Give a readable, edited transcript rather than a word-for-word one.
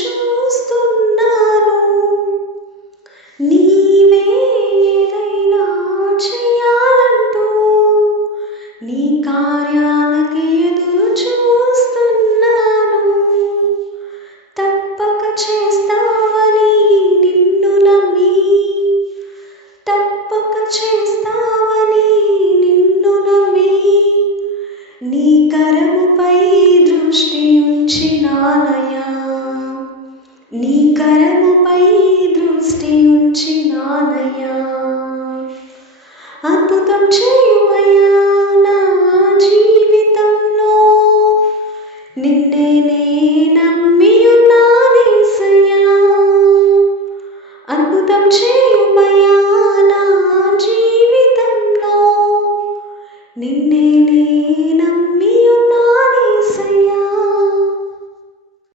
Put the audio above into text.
చూస్తున్నాను. నీవే ఏదైనా చేయాలంటూ నీ కార్యాలకి ఎదురు చూస్తున్నాను. తప్పక చేస్తావని నిన్ను నమ్మి, తప్పక చేస్తావని నిన్ను నమ్మి, నీ కరముపై దృష్టి ఉంచినానయ్యా, నీ కరముపై దృష్టి ఉంచినానయ్యా. అద్భుతం చేయుమయ్యా నా జీవితంలో, నిన్నే నే నమ్మి ఉన్నానేసయ్యా. అద్భుతం చేయుమయ్యా నా జీవితంలో, నిన్నే నే